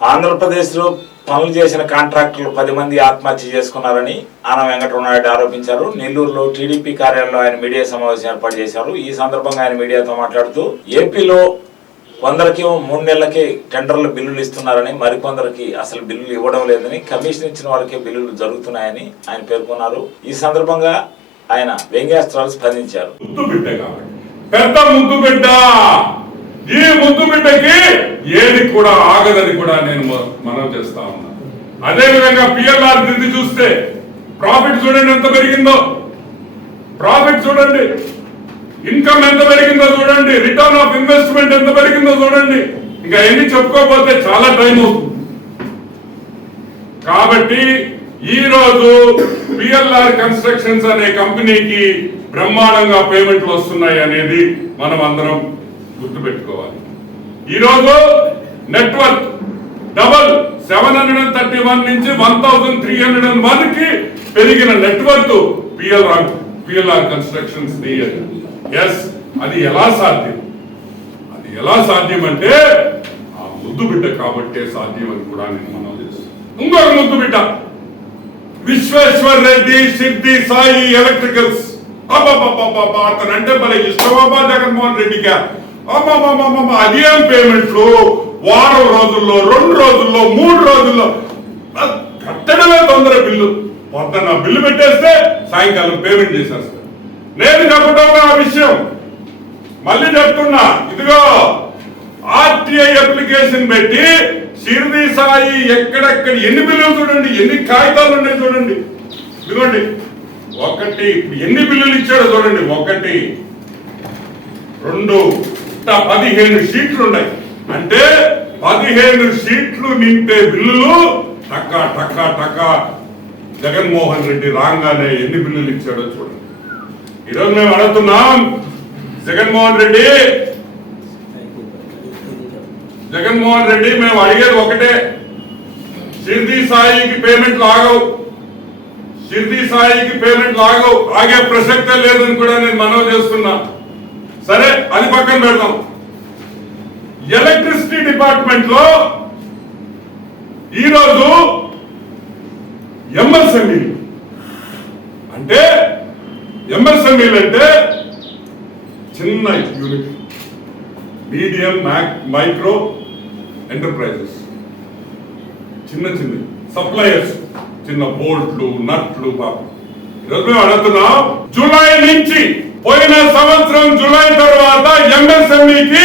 ఆంధ్రప్రదేశ్లో పనులు చేసిన కాంట్రాక్టర్లు పది మంది ఆత్మహత్య చేసుకున్నారని ఆన వెంకటరమణారెడ్డి ఆరోపించారు. నెల్లూరులో టీడీపీ కార్యాలయంలో ఆయన మీడియా సమావేశం ఏర్పాటు చేశారు. ఈ సందర్భంగా ఆయన మీడియాతో మాట్లాడుతూ ఏపీలో కొందరికి మూడు నెలలకే టెండర్ల బిల్లులు ఇస్తున్నారని మరికొందరికి అసలు బిల్లులు ఇవ్వడం లేదని కమిషన్ ఇచ్చిన వారికే బిల్లులు జరుగుతున్నాయని ఆయన పేర్కొన్నారు. ఈ సందర్భంగా ఆయన వ్యంగ్యాస్త్రాలు స్పందించారు. పెద్ద ముద్దు బిడ్డ! ఈ ముద్దు బిడ్డకి ఏది కూడా ఆగదని కూడా నేను మనం చేస్తా ఉన్నాను అదే విధంగా పిఎల్ఆర్ దిద్ది చూస్తే ప్రాఫిట్ చూడండి ఎంత పెరిగిందో. ప్రాఫిట్ చూడండి. ఇన్కమ్ ఎంత పెరిగిందో చూడండి. రిటర్న్ ఆఫ్ ఇన్వెస్ట్మెంట్ ఎంత పెరిగిందో చూడండి. ఇంకా ఎన్ని చెప్పుకోకపోతే చాలా టైం అవుతుంది. కాబట్టి ఈ రోజు పిఎల్ఆర్ కన్స్ట్రక్షన్స్ అనే కంపెనీకి బ్రహ్మాండంగా పేమెంట్లు వస్తున్నాయి అనేది మనం అందరం గుర్తుపెట్టుకోవాలి. ఈ రోజు network double seven hundred and thirty one నుంచి one thousand three hundred and వన్కి పెరిగిన network PLR PLR constructions yes అది ఎలా సాధ్యం? అది ఎలా సాధ్యం అంటే ఆ ముద్దు బిడ్డ కాబట్టే సాధ్యం అని కూడా నేను మనం చేస్తాను ఇంకొక ముద్దు బిడ్డ. విశ్వేశ్వర్ రెడ్డి సిద్ధి సాయి ఎలక్ట్రికల్స్. అబ్బాబ్బాబ్బా అతను అంటే భలే ఇష్టమాబా జగన్మోహన్ రెడ్డిగా అదేం పేమెంట్లు వారం రోజుల్లో రెండు రోజుల్లో మూడు రోజుల్లో. కట్టడమే తొందర బిల్లు. పొద్దున్న బిల్లు పెట్టేస్తే సాయంకాలం పేమెంట్ చేసేస్తారు నేను చెప్పడం ఆ విషయం. మళ్ళీ చెప్తున్నా. ఇదిగో ఆర్టీఐ అప్లికేషన్ పెట్టి షిర్ది సాయి ఎక్కడెక్కడ ఎన్ని బిల్లులు చూడండి ఎన్ని కాగితాలు ఉన్నాయి చూడండి. ఇదిగోండి. ఒకటి ఎన్ని బిల్లులు ఇచ్చాడో చూడండి. ఒకటి రెండు ఇట్టా పదిహేను సీట్లు ఉన్నాయి అంటే పదిహేను సీట్లు నింపే బిల్లులు టక్క టకా టక్క జగన్మోహన్ రెడ్డి రాగానే ఎన్ని బిల్లులు ఇచ్చాడో చూడండి. ఈరోజు మేము అడుగుతున్నాం జగన్మోహన్ రెడ్డి జగన్మోహన్ రెడ్డి మేము అడిగేది ఒకటే షిర్దీ సాయికి పేమెంట్ ఆగవు షిర్దీ సాయికి పేమెంట్ ఆగవు ఆగే ప్రసక్తే లేదని కూడా నేను మనవి చేస్తున్నా. సరే అది పక్కన పెడదాం. ఎలక్ట్రిసిటీ డిపార్ట్మెంట్లో ఈరోజు ఎంఎస్ఎంఈలు అంటే ఎంఎస్ఎంఈలు అంటే చిన్న యూనిట్. Medium micro enterprises. చిన్న చిన్న సప్లయర్స్. చిన్న బోల్ట్లు నట్లు పాపం ఈరోజు మేము అడుగుతున్నాం జూలై నుంచి పోయిన సంవత్సరం జూలై తర్వాత ఎంఎస్ఎంఈకి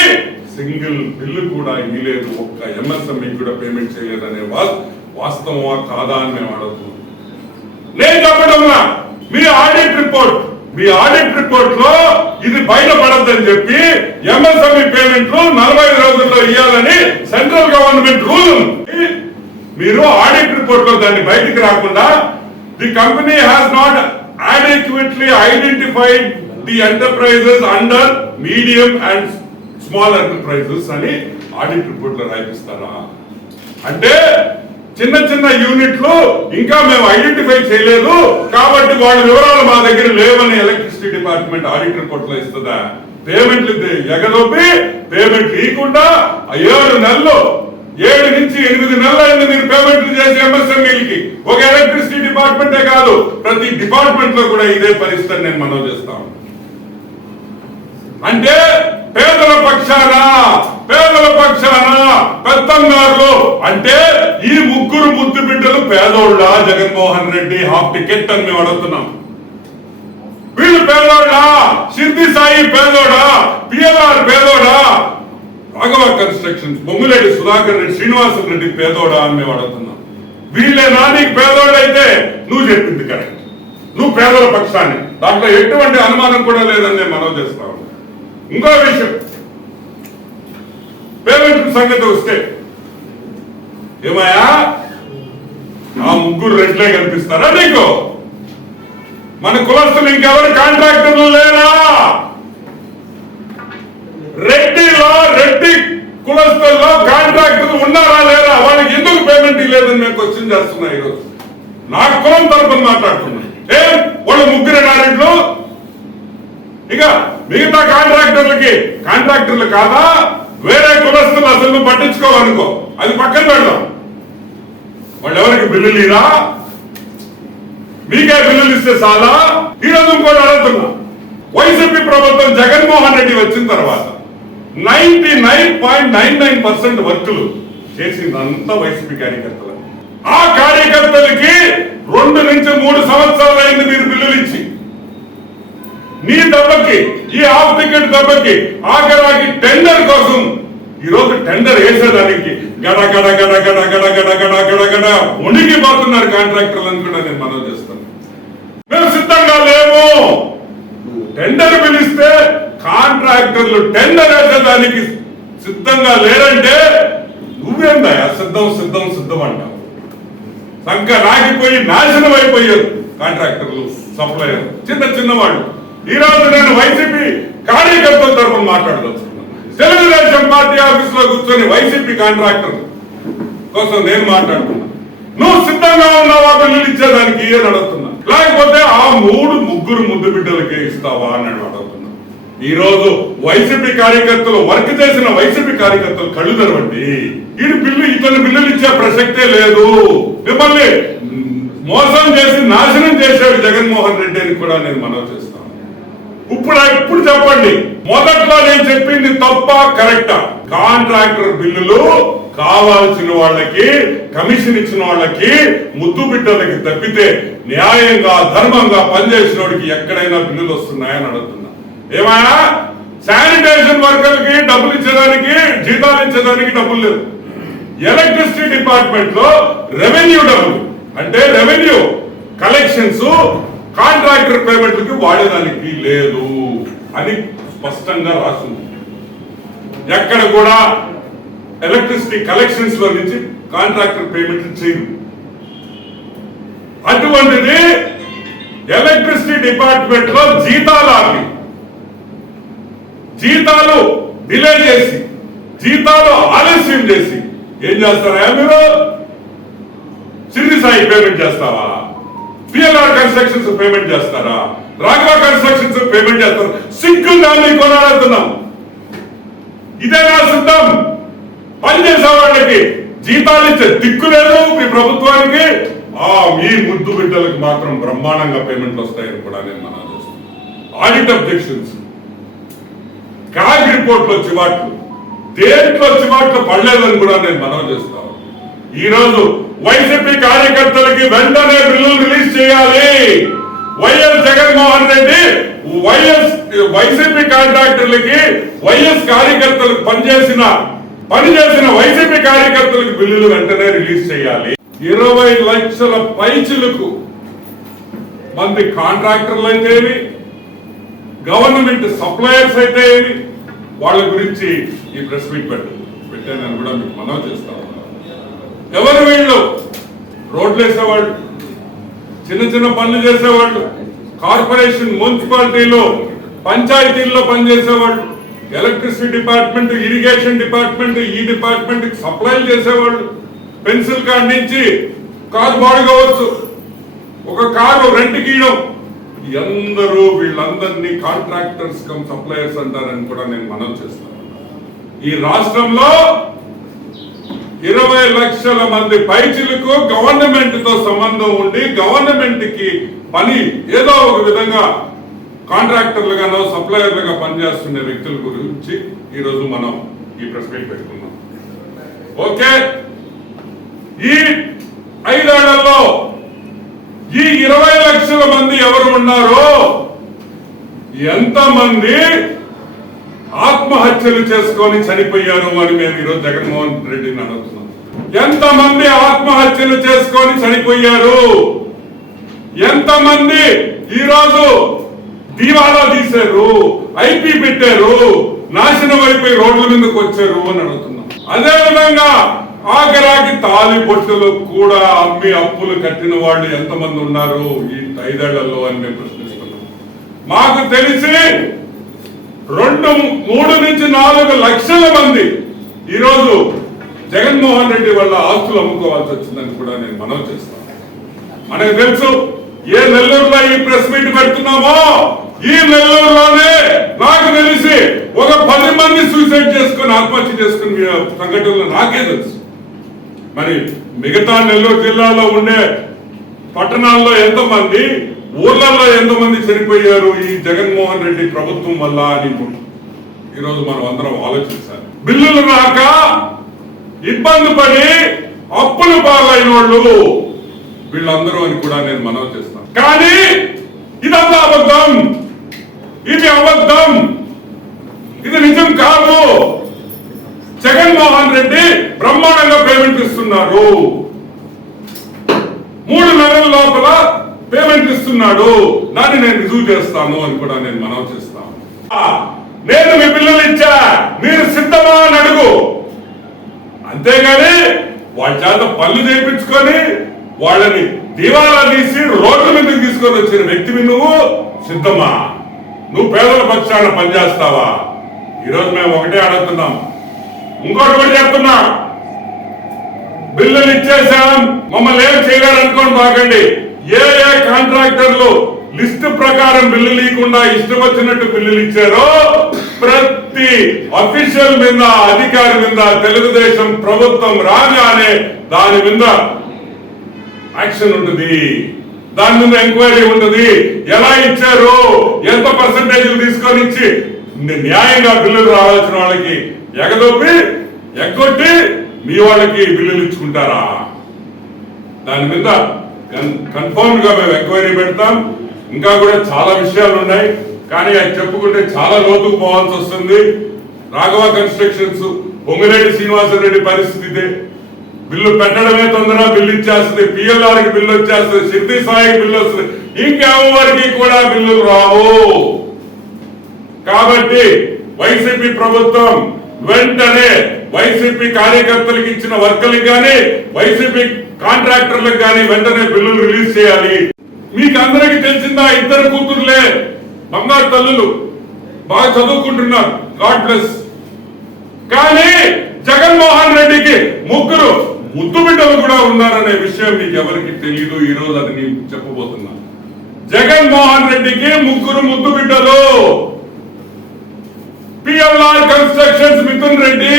సింగిల్ బిల్లు కూడా ఇవ్వలేదు ఒక్క ఎంఎస్ఎంఈ కూడా పేమెంట్ చేయలేదనే వాళ్ళు వాస్తవమా కాదా అని మేము అడగదు. నేను చెప్పడంలా మీ ఆడిట్ రిపోర్ట్ మీ ఆడిట్ రిపోర్ట్లో ఇది బయటపడద్దని చెప్పి ఎంఎస్ఎంఈ పేమెంట్లు నలభై రోజుల్లో ఇవ్వాలని సెంట్రల్ గవర్నమెంట్ రూల్ మీరు ఆడిట్ రిపోర్ట్లో దాన్ని బయటికి రాకుండా the company has not adequately identified the enterprises under medium and small enterprises అని ఆడిట్ రిపోర్ట్లో రాయిస్తారా అంటే చిన్న చిన్న యూనిట్లు ఇంకా మేము ఐడెంటిఫై చేయలేదు కాబట్టి వాళ్ళ వివరాలు మా దగ్గర లేవని ఎలక్ట్రిసిటీ డిపార్ట్మెంట్ ఆడిట్ రిపోర్ట్లో ఇస్తుందా? పేమెంట్లు ఎగదొప్పి పేమెంట్ ఇవ్వకుండా ఏడు నెలలు ఏడు నుంచి ఎనిమిది నెలలు అయింది మీరు పేమెంట్లు చేసి ఎంఎస్ఎంఈలకి. ఒక ఎలక్ట్రిసిటీ డిపార్ట్మెంటే కాదు ప్రతి డిపార్ట్మెంట్లో కూడా ఇదే పరిస్థితి నేను మనం చేస్తాను. అంటే పేదల పక్షాన పేదల పక్షాన పెత్తంగారులు అంటే ఈ ముగ్గురు ముద్దు బిడ్డలు పేదోళ్ళ జగన్మోహన్ రెడ్డి హాఫ్ టికెట్ అని మేము అడుగుతున్నాం. వీళ్ళు పేదోడా సిద్ధి సాయి పేదోడా పిఎల్ఆర్ పేదోడా రాఘవ కన్స్ట్రక్షన్ బొమ్మిరెడ్డి సుధాకర్ రెడ్డి శ్రీనివాస రెడ్డి పేదోడా అని మేము అడుగుతున్నాం. వీళ్ళేనా నీకు పేదోడైతే నువ్వు చెప్పింది కరెక్ట్. నువ్వు పేదల పక్షాన్ని. దాంట్లో ఎటువంటి అనుమానం కూడా లేదని నేను మనవి చేస్తాను ఇంకో విషయం. పేమెంట్ సంగతి వస్తే. ఏమయ్యా? ఆ ముగ్గురు రెడ్లే కనిపిస్తారా నీకు మన కులస్తులు ఇంకెవరు కాంట్రాక్టర్లు లేరా? రెడ్డిలో రెడ్డి కులస్తుల్లో కాంట్రాక్టర్లు ఉన్నారా లేరా? వాళ్ళకి ఎందుకు పేమెంట్ లేదని మేము క్వశ్చన్ చేస్తున్నా ఈరోజు. నా కులం తరపున మాట్లాడుతున్నా. ఏ? వాళ్ళు ముగ్గురు నారెడ్లు ఇక మిగతా కాంట్రాక్టర్లకి కాంట్రాక్టర్లు కాదా? వేరే కులస్తులు అసలు పట్టించుకోవాలనుకో అది పక్కన పెడదాం. వాళ్ళు ఎవరికి బిల్లులు ఇరా మీకే బిల్లులు ఇస్తే చాలా ఈరోజు కూడా అడుగుతున్నా. వైసీపీ ప్రభుత్వం జగన్మోహన్ రెడ్డి వచ్చిన తర్వాత ninety nine point nine nine percent వర్కులు చేసిందంతా వైసీపీ కార్యకర్తలు ఆ కార్యకర్తలకి రెండు నుంచి మూడు సంవత్సరాలు అయింది మీరు బిల్లులు ఇచ్చి. నీ దెబ్బకి ఈ హాఫ్ టికెట్ దెబ్బకి ఆఖరాకి టెండర్ కోసం ఈ రోజు టెండర్ వేసేదానికి గడ గడ గడ గడ గడ గడ గడ గడ గడ ఉనికిపోతున్నారు కాంట్రాక్టర్లను కూడా నేను మనం చేస్తాను. మేము సిద్ధంగా లేము. టెండర్ పిలిస్తే కాంట్రాక్టర్లు టెండర్ వేసేదానికి సిద్ధంగా లేరంటే నువ్వేందయ్యా సిద్ధం సిద్ధం సిద్ధం అంటావు. సంక రాగిపోయి నాశనం అయిపోయారు కాంట్రాక్టర్లు సప్లయర్ చిన్న చిన్న ఈరోజు ఈ రోజు నేను వైసీపీ కార్యకర్తల తరఫున మాట్లాడదలుచుకున్నాను తెలుగుదేశం పార్టీ ఆఫీస్లో కూర్చొని వైసీపీ కాంట్రాక్టర్ కోసం నేను మాట్లాడుతున్నా. నువ్వు సిద్ధంగా ఉన్నావా? బిల్లులు ఇచ్చేదానికి అని అడుగుతున్నా లేకపోతే ఆ మూడు ముగ్గురు ముద్దు బిడ్డలకే ఇస్తావా అని అడుగుతున్నా. ఈ రోజు వైసీపీ కార్యకర్తలు వర్క్ చేసిన వైసీపీ కార్యకర్తలు కళ్ళు తెరవండి. ఈ బిల్లు ఇతను బిల్లులు ఇచ్చే ప్రసక్తే లేదు. మిమ్మల్ని మోసం చేసి నాశనం చేశాడు జగన్మోహన్ రెడ్డి అని కూడా నేను మనవి చేస్తాను ఇప్పుడు ఇప్పుడు చెప్పండి. మొదట్లో నేను చెప్పింది తప్ప కరెక్టా కాంట్రాక్టర్ బిల్లులు కావాల్సిన వాళ్ళకి కమిషన్ ఇచ్చిన వాళ్ళకి ముద్దు బిడ్డలకి తప్పితే న్యాయంగా ధర్మంగా పనిచేసిన వాడికి ఎక్కడైనా బిల్లులు వస్తున్నాయని అడుగుతున్నా. ఏమైనా శానిటేషన్ వర్కర్లకి డబ్బులు ఇచ్చేదానికి జీతాలు ఇచ్చేదానికి డబ్బులు లేవు. ఎలక్ట్రిసిటీ డిపార్ట్మెంట్లో రెవెన్యూ డబ్బులు. అంటే రెవెన్యూ కలెక్షన్స్ కాంట్రాక్టర్ పేమెంట్లకి వాడేదానికి లేదు అని స్పష్టంగా రాసింది. ఎక్కడ కూడా ఎలక్ట్రిసిటీ కలెక్షన్స్లో నుంచి కాంట్రాక్టర్ పేమెంట్ చేయదు అటువంటిది ఎలక్ట్రిసిటీ డిపార్ట్మెంట్లో జీతాలు ఆపి జీతాలు డిలే చేసి జీతాలు ఆలస్యం చేసి ఏం చేస్తారా మీరు? సిరి సాయి పేమెంట్ చేస్తావా? పిఎల్ఆర్ కన్స్ట్రక్షన్స్ పేమెంట్ చేస్తారా? రాఘవ కన్స్ట్రక్షన్స్ పేమెంట్ చేస్తారు. సిగ్గు దాన్ని కొనాడుతున్నాం ఇదేనా సిద్ధం. పనిచేసే వాళ్ళకి జీతాలు ఇచ్చే దిక్కు లేదు మీ ప్రభుత్వానికి. ఆ మీ ముద్దు బిడ్డలకు మాత్రం బ్రహ్మాండంగా పేమెంట్లు వస్తాయని కూడా నేను మనం ఆడిట్ అబ్జెక్షన్స్ క్రాక్ రిపోర్ట్లో వచ్చి వాటి దేంట్లో వచ్చి పడలేదని కూడా నేను మనం చేస్తాను ఈరోజు వైసీపీ కార్యకర్తలకి వెంటనే బిల్లులు రిలీజ్ చేయాలి. వైఎస్ జగన్మోహన్ రెడ్డి వైఎస్ వైసీపీ కాంట్రాక్టర్లకి వైఎస్ కార్యకర్తలకు పనిచేసిన పనిచేసిన వైసీపీ కార్యకర్తలకు బిల్లులు వెంటనే రిలీజ్ చేయాలి. ఇరవై లక్షల పైచులకు మంది కాంట్రాక్టర్లు అయితే ఏమి? గవర్నమెంట్ సప్లయర్స్ అయితే ఏమి? వాళ్ళ గురించి ఈ ప్రెస్ మీట్ పెట్టు పెట్టానని కూడా మీకు మనవి చేస్తాను. ఎవరు వీళ్ళు? రోడ్లు వేసేవాళ్ళు. చిన్న చిన్న పనులు చేసేవాళ్ళు. కార్పొరేషన్ మున్సిపాలిటీలో పంచాయతీల్లో పనిచేసేవాళ్ళు. ఎలక్ట్రిసిటీ డిపార్ట్మెంట్ ఇరిగేషన్ డిపార్ట్మెంట్ ఈ డిపార్ట్మెంట్ సప్లైలు చేసేవాళ్ళు. పెన్సిల్ కార్డ్ నుంచి కారు బాడుకోవచ్చు ఒక కారు రెంట్ గీయడం ఎందరూ వీళ్ళందరినీ కాంట్రాక్టర్స్ కమ్ సప్లయర్స్ అంటారని కూడా నేను మనం చేస్తాను. ఈ రాష్ట్రంలో ఇరవై లక్షల మంది పైచిలకు గవర్నమెంట్తో సంబంధం ఉండి గవర్నమెంట్కి పని ఏదో ఒక విధంగా కాంట్రాక్టర్లుగానో సప్లయర్లుగా పనిచేస్తున్న వ్యక్తుల గురించి ఈరోజు మనం ఈ ప్రెస్ మీట్ పెట్టుకున్నాం. ఓకే? ఈ ఐదేళ్ళలో ఈ ఇరవై లక్షల మంది ఎవరు ఉన్నారో ఎంతమంది ఆత్మహత్యలు చేసుకొని చనిపోయారు అని మేము ఈరోజు జగన్మోహన్ రెడ్డిని అడుగుతున్నాం. ఎంతమంది ఆత్మహత్యలు చేసుకొని చనిపోయారు? ఎంతమంది ఈరోజు దీవాలా తీశారు? ఐపీ పెట్టారు? నాశనం అయిపోయి రోడ్ల మీదకి వచ్చారు అని అడుగుతున్నాం. అదే విధంగా ఆఖరాకి తాలి బొట్టులు కూడా అమ్మి అప్పులు కట్టిన వాళ్ళు ఎంతమంది ఉన్నారు? ఈ ఐదేళ్ళలో అని మేము ప్రశ్నిస్తున్నాం. మాకు తెలిసి రెండు మూడు నుంచి నాలుగు లక్షల మంది ఈరోజు జగన్మోహన్ రెడ్డి వల్ల ఆస్తులు అమ్ముకోవాల్సి వచ్చిందని కూడా నేను మనవి చేస్తాను. మనకు తెలుసు ఏ నెల్లూరులో ఈ ప్రెస్ మీట్ పెడుతున్నామో ఈ నెల్లూరులోనే నాకు తెలిసి ఒక పది మంది సూసైడ్ చేసుకుని ఆత్మహత్య చేసుకుని సంఘటనలు నాకే తెలుసు. మరి మిగతా నెల్లూరు జిల్లాలో ఉండే పట్టణాల్లో ఎంతమంది ఊర్లలో ఎంతమంది చనిపోయారు ఈ జగన్మోహన్ రెడ్డి ప్రభుత్వం వల్ల అని ఈరోజు మనం అందరం ఆలోచించాలి. బిల్లులు రాక ఇబ్బంది పడి అప్పులు పాలైన వాళ్ళు వీళ్ళందరూ అని కూడా నేను మనవి చేస్తాను. కానీ ఇదంతా అబద్ధం. ఇది అబద్ధం. ఇది నిజం కాదు. జగన్మోహన్ రెడ్డి బ్రహ్మాండంగా పేమెంట్ ఇస్తున్నారు. మూడు నెలల లోపల పేమెంట్ ఇస్తున్నాడు దాన్ని నేను రిజూవ్ చేస్తాను అని కూడా నేను మనవి చేస్తాను. ఆ, నేను మీ పిల్లలు ఇచ్చా మీరు సిద్ధమా అని అడుగు. అంతేగాని వాళ్ళ చేత పళ్ళు చేయించుకొని వాళ్ళని దివాలా తీసి రోడ్ల మీదకి తీసుకొని వచ్చిన వ్యక్తివి నువ్వు సిద్ధమా? నువ్వు పేదల పక్షాన పనిచేస్తావా? ఈరోజు మేము ఒకటే అడుగుతున్నాం. ఇంకోటి కూడా చెప్తున్నా. బిల్లులు ఇచ్చేసాం మమ్మల్ని ఏం చేయాలనుకోండి బాగండి ఏ ఏ కాంట్రాక్టర్లు లిస్ట్ ప్రకారం బిల్లు లేకుండా ఇష్టం వచ్చినట్టు బిల్లులు ఇచ్చారో ప్రతి అఫీషియల్ మీద అధికారి మీద తెలుగుదేశం ప్రభుత్వం రాగానే దాని మీద యాక్షన్ ఉంటుంది. దాని మీద ఎంక్వైరీ ఉంటుంది. ఎలా ఇచ్చారు ఎంత పర్సంటేజ్లు తీసుకొని ఇచ్చి న్యాయంగా బిల్లులు రావాల్సిన వాళ్ళకి ఎగదొప్పి ఎగ్గొట్టి మీ వాళ్ళకి బిల్లులు ఇచ్చుకుంటారా? దాని మీద కన్ఫర్మ్గా మేము ఎంక్వైరీ పెడతాం. ఇంకా కూడా చాలా విషయాలు ఉన్నాయి. కానీ అది చెప్పుకుంటే చాలా లోతుకు పోవాల్సి వస్తుంది. రాఘవ కన్స్ట్రక్షన్స్ పొంగిరెడ్డి శ్రీనివాసరెడ్డి పరిస్థితి బిల్లు పెట్టడమే తొందర బిల్లు ఇచ్చేస్తుంది. పిఎల్ఆర్కి బిల్లు వచ్చేస్తుంది. సిద్ధి సాయికి బిల్లు వస్తుంది. ఇంకెవరికి కూడా బిల్లు రావు. కాబట్టి వైసీపీ ప్రభుత్వం వెంటనే వైసీపీ కార్యకర్తలకు ఇచ్చిన వర్కలకు కానీ వైసీపీ కాంట్రాక్టర్లకు కానీ వెంటనే బిల్లులు రిలీజ్ చేయాలి. మీకు అందరికి తెలిసిందా? ఇద్దరు కూతుర్లే. బంగారు తల్లులు. బాగా చదువుకుంటున్నారు. గాడ్ బ్లెస్ కానీ జగన్మోహన్ రెడ్డికి ముగ్గురు ముద్దు బిడ్డలు కూడా ఉన్నారనే విషయం మీకు ఎవరికి తెలియదు ఈ రోజు అది నేను చెప్పబోతున్నా. జగన్మోహన్ రెడ్డికి ముగ్గురు ముద్దు బిడ్డలు. PLR constructions Mithun Reddy.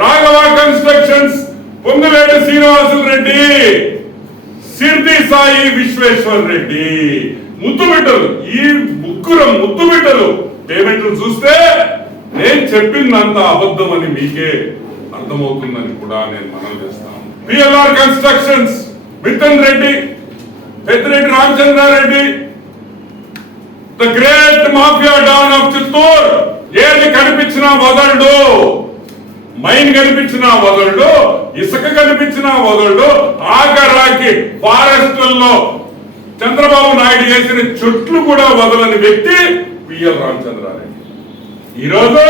Raghava constructions Ponguleti Srinivasulu Reddy Shirdi Sai Vishweshwar Reddy. ముద్దుబిడ్డలు ఈ ముగ్గురు ముద్దుబిడ్డలు పేమెంట్లు చూస్తే నేను చెప్పిందంత అబద్ధం అని మీకే అర్థమవుతుందని కూడా నేను మనం చేస్తాను PLR constructions Mithun Reddy Peddireddy Ramachandrareddy the great mafia don of Chittoor ఏది కనిపించినా వదలడు. మైన్ కనిపించిన వదలడు ఇసుక కనిపించిన వదలడు ఆఖరాకి ఫారెస్ట్లలో చంద్రబాబు నాయుడు చేసిన చెట్లు కూడా వదలని వ్యక్తి పిఎల్ రామచంద్రారెడ్డి. ఈరోజు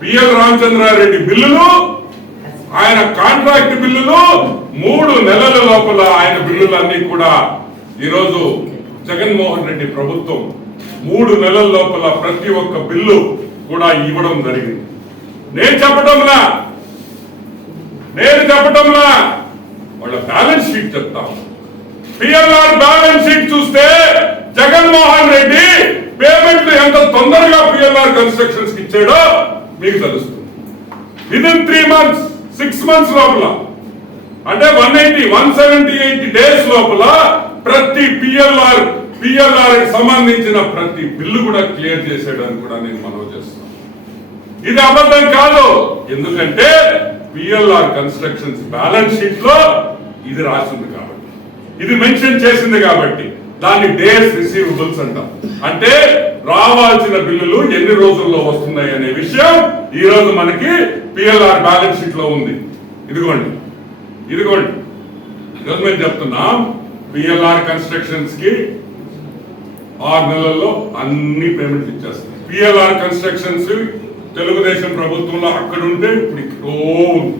పిఎల్ రామచంద్రారెడ్డి బిల్లులు ఆయన కాంట్రాక్ట్ బిల్లులు మూడు నెలల లోపల ఆయన బిల్లులన్నీ కూడా ఈరోజు జగన్మోహన్ రెడ్డి ప్రభుత్వం మూడు నెలల లోపల ప్రతి ఒక్క బిల్లు కూడా ఇవ్వడం జరిగింది. నేను చెప్పటంలా. నేను చెప్పటంలా. వాళ్ళ బ్యాలెన్స్ షీట్ చెప్తాం. పిఎల్ఆర్ బ్యాలెన్స్ షీట్ చూస్తే జగన్మోహన్ రెడ్డి పేమెంట్ ఎంత తొందరగా పిఎల్ఆర్ కన్స్ట్రక్షన్స్కి ఇచ్చాడో మీకు తెలుస్తుంది. Within three months six months లోపల అంటే one eighty one seventy eight days లోపల ప్రతి పిఎల్ఆర్ పిఎల్ఆర్ సంబంధించిన ప్రతి బిల్లు కూడా క్లియర్ చేసేయడానికి కూడా నేను మనవి ఇది అబద్ధం కాదు. ఎందుకంటే పిఎల్ఆర్ కన్స్ట్రక్షన్స్ బ్యాలెన్స్ షీట్లో ఇది రాసింది కాబట్టి. ఇది మెన్షన్ చేసింది కాబట్టి. దాన్ని డేస్ రిసీవబుల్స్ అంటాం. అంటే రావాల్సిన బిల్లులు ఎన్ని రోజుల్లో వస్తున్నాయి అనే విషయం ఈ రోజు మనకి పిఎల్ఆర్ బ్యాలెన్స్ షీట్లో ఉంది. ఇదిగోండి. ఇదిగోండి. ఈరోజు మేము చెప్తున్నాం పిఎల్ఆర్ కన్స్ట్రక్షన్స్కి ఆరు నెలల్లో అన్ని పేమెంట్లు ఇచ్చేస్తాం. పిఎల్ఆర్ కన్స్ట్రక్షన్స్ తెలుగుదేశం ప్రభుత్వంలో అక్కడ ఉంటే ఇప్పుడు ఇక్కడో ఉంది.